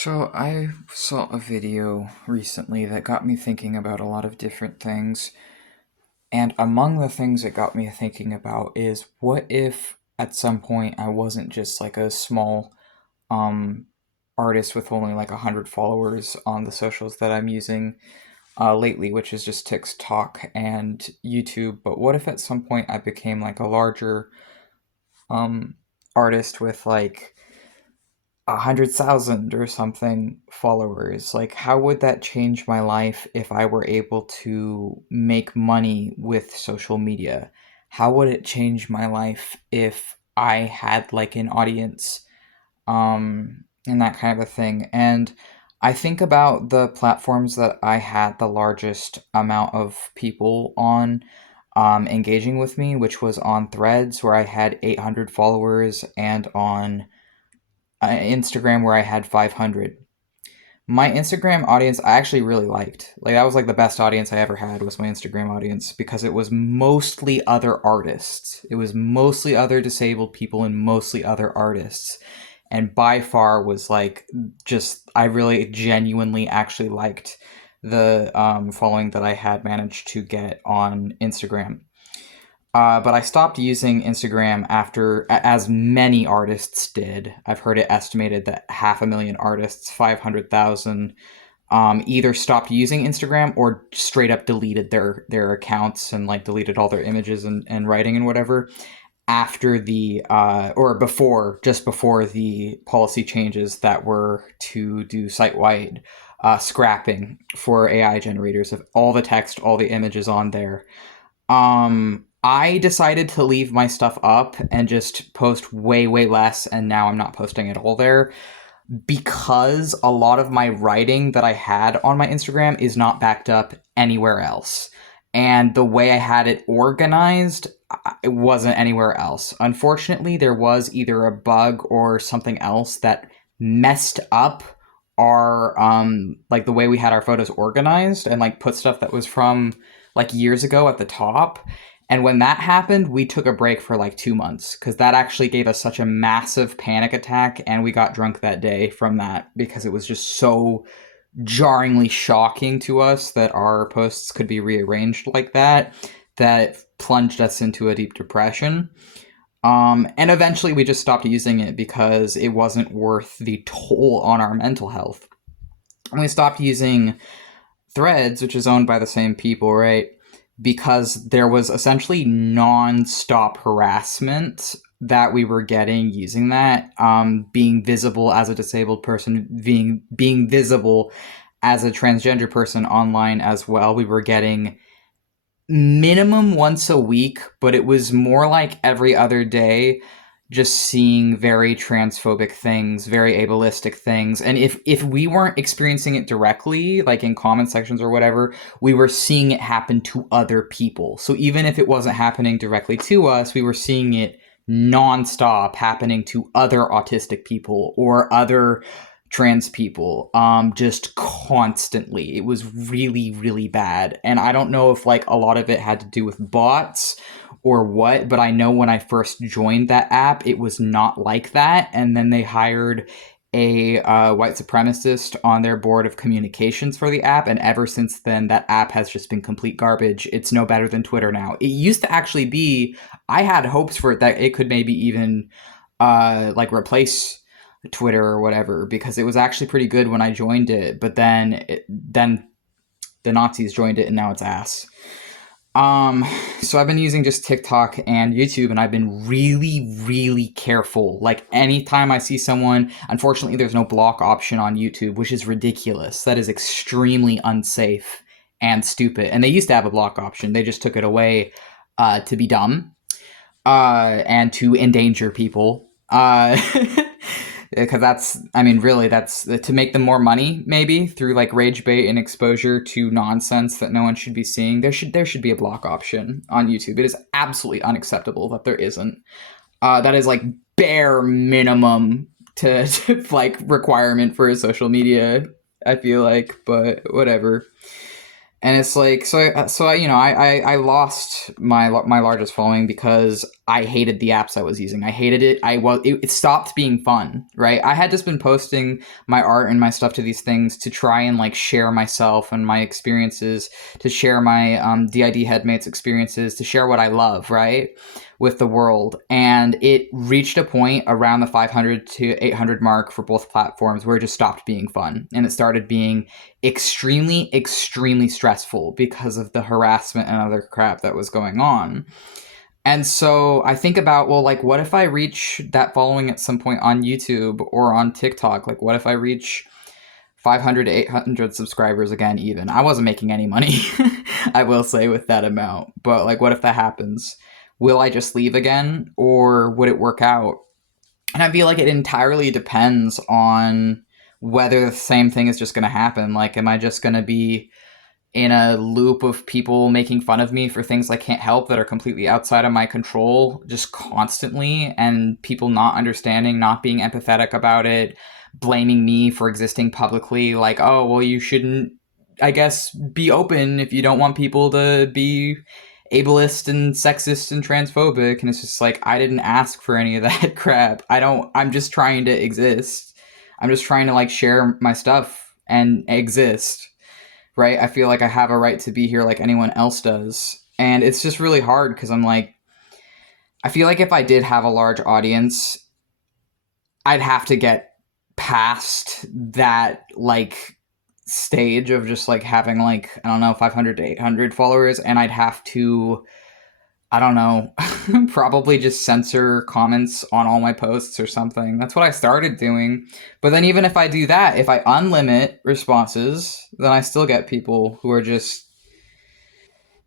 So I saw a video recently that got me thinking about a lot of different things. And among the things it got me thinking about is what if at some point I wasn't just like a small um artist with only like 100 followers on the socials that I'm using lately, which is just TikTok and YouTube. But what if at some point I became like a larger um artist with like 100,000 or something followers? Like, how would that change my life if I were able to make money with social media? How would it change my life if I had like an audience, and that kind of a thing? And I think about the platforms that I had the largest amount of people on engaging with me, which was on Threads, where I had 800 followers, and on Instagram, where I had 500. My Instagram audience I actually really liked. Like, that was like the best audience I ever had, was my Instagram audience, because it was mostly other artists. It was mostly other disabled people and mostly other artists. And by far was like, just, I really genuinely actually liked the following that I had managed to get on Instagram. But I stopped using Instagram after, as many artists did. I've heard it estimated that 500,000 artists, 500,000, either stopped using Instagram or straight up deleted their accounts and like deleted all their images and writing and whatever after the or before, just before the policy changes that were to do site wide scrapping for AI generators of all the text, all the images on there. I decided to leave my stuff up and just post way, way less, and now I'm not posting at all there because a lot of my writing that I had on my Instagram is not backed up anywhere else. And the way I had it organized, it wasn't anywhere else. Unfortunately, there was either a bug or something else that messed up our like the way we had our photos organized, and like put stuff that was from like years ago at the top. And when that happened, we took a break for like 2 months because that actually gave us such a massive panic attack, and we got drunk that day from that because it was just so jarringly shocking to us that our posts could be rearranged like that, that plunged us into a deep depression. And eventually we just stopped using it because it wasn't worth the toll on our mental health. And we stopped using Threads, which is owned by the same people, right? Because there was essentially non-stop harassment that we were getting using that, being visible as a disabled person, being visible as a transgender person online as well. We were getting minimum once a week, but it was more like every other day, just seeing very transphobic things, very ableistic things. And if we weren't experiencing it directly, like in comment sections or whatever, we were seeing it happen to other people. So even if it wasn't happening directly to us, we were seeing it nonstop happening to other autistic people or other trans people, just constantly. It was really, really bad. And I don't know if like a lot of it had to do with bots or what, but I know when I first joined that app, it was not like that. And then they hired a white supremacist on their board of communications for the app, and ever since then that app has just been complete garbage. It's no better than Twitter now. It used to actually be, I had hopes for it that it could maybe even like replace Twitter or whatever, because it was actually pretty good when I joined it, but then the Nazis joined it and now it's ass. So I've been using just TikTok and YouTube, and I've been really, really careful. Like, anytime I see someone, unfortunately, there's no block option on YouTube, which is ridiculous. That is extremely unsafe and stupid. And they used to have a block option. They just took it away to be dumb and to endanger people. Because that's, I mean, really, that's to make them more money, maybe through like rage bait and exposure to nonsense that no one should be seeing. There should be a block option on YouTube. It is absolutely unacceptable that there isn't. That is like bare minimum to like requirement for a social media, I feel like, but whatever. And it's like, I lost my largest following because I hated the apps I was using. I hated it. It stopped being fun, right? I had just been posting my art and my stuff to these things to try and like share myself and my experiences, to share my DID headmates experiences, to share what I love, right, with the world. And it reached a point around the 500 to 800 mark for both platforms where it just stopped being fun and it started being extremely, extremely stressful because of the harassment and other crap that was going on. And so I think about, well, like, what if I reach that following at some point on YouTube or on TikTok? Like, what if I reach 500 to 800 subscribers again, even? I wasn't making any money, I will say, with that amount. But, like, what if that happens? Will I just leave again or would it work out? And I feel like it entirely depends on whether the same thing is just going to happen. Like, am I just going to be in a loop of people making fun of me for things I can't help that are completely outside of my control just constantly, and people not understanding, not being empathetic about it, blaming me for existing publicly, like, oh, well, you shouldn't, I guess, be open if you don't want people to be ableist and sexist and transphobic. And it's just like, I didn't ask for any of that crap. I'm just trying to exist. I'm just trying to like share my stuff and exist, right? I feel like I have a right to be here like anyone else does. And it's just really hard because I'm like, I feel like if I did have a large audience, I'd have to get past that like stage of just like having like, I don't know, 500 to 800 followers, and I'd have to, I don't know, probably just censor comments on all my posts or something. That's what I started doing. But then even if I do that, if I unlimit responses, then I still get people who are just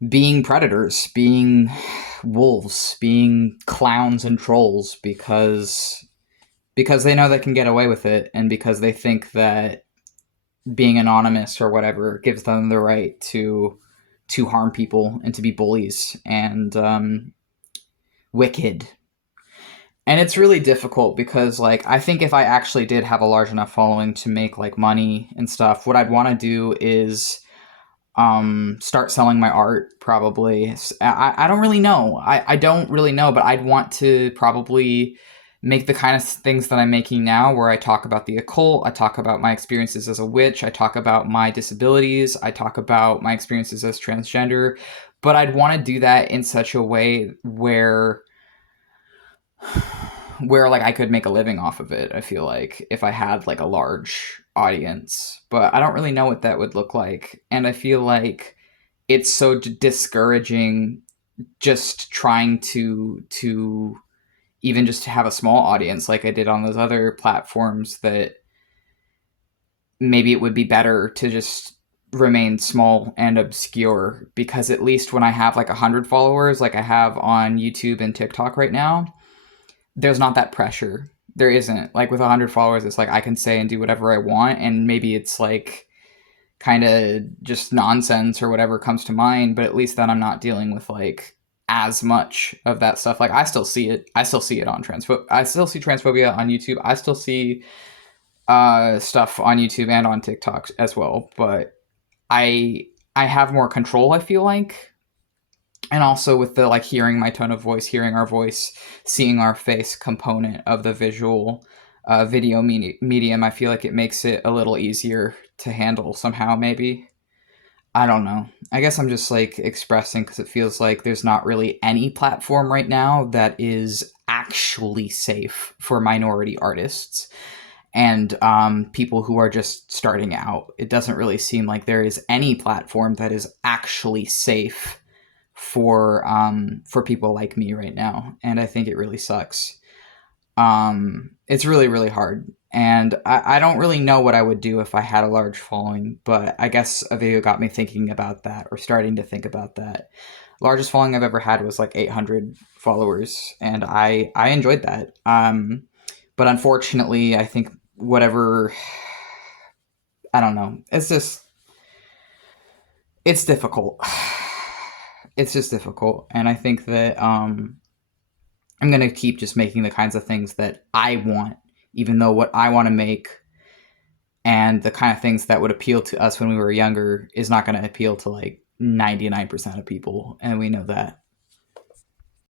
being predators, being wolves, being clowns and trolls because they know they can get away with it, and because they think that being anonymous or whatever gives them the right to harm people and to be bullies and wicked. And it's really difficult because like I think if I actually did have a large enough following to make like money and stuff, what I'd want to do is start selling my art probably. I don't really know. I don't really know, but I'd want to probably make the kind of things that I'm making now where I talk about the occult, I talk about my experiences as a witch, I talk about my disabilities, I talk about my experiences as transgender, but I'd want to do that in such a way where like I could make a living off of it. I feel like if I had like a large audience, but I don't really know what that would look like. And I feel like it's so discouraging just trying to even just have a small audience like I did on those other platforms, that maybe it would be better to just remain small and obscure, because at least when I have like 100 followers like I have on YouTube and TikTok right now, there's not that pressure. There isn't. Like with 100 followers, it's like I can say and do whatever I want, and maybe it's like kind of just nonsense or whatever comes to mind, but at least then I'm not dealing with like as much of that stuff. Like I still see it. I still see it on I still see transphobia on YouTube. I still see stuff on YouTube and on TikTok as well, but I I have more control, I feel like. And also with the like hearing my tone of voice, hearing our voice, seeing our face component of the visual video medium, I feel like it makes it a little easier to handle somehow, maybe. I don't know. I guess I'm just like expressing because it feels like there's not really any platform right now that is actually safe for minority artists and people who are just starting out. It doesn't really seem like there is any platform that is actually safe for people like me right now, and I think it really sucks. It's really really hard, and I don't really know what I would do if I had a large following, but I guess a video got me thinking about that, or starting to think about that. Largest following I've ever had was like 800 followers, and I enjoyed that. But unfortunately, I think whatever, I don't know. It's difficult. It's just difficult, and I think that I'm going to keep just making the kinds of things that I want, even though what I want to make and the kind of things that would appeal to us when we were younger is not going to appeal to like 99% of people, and we know that.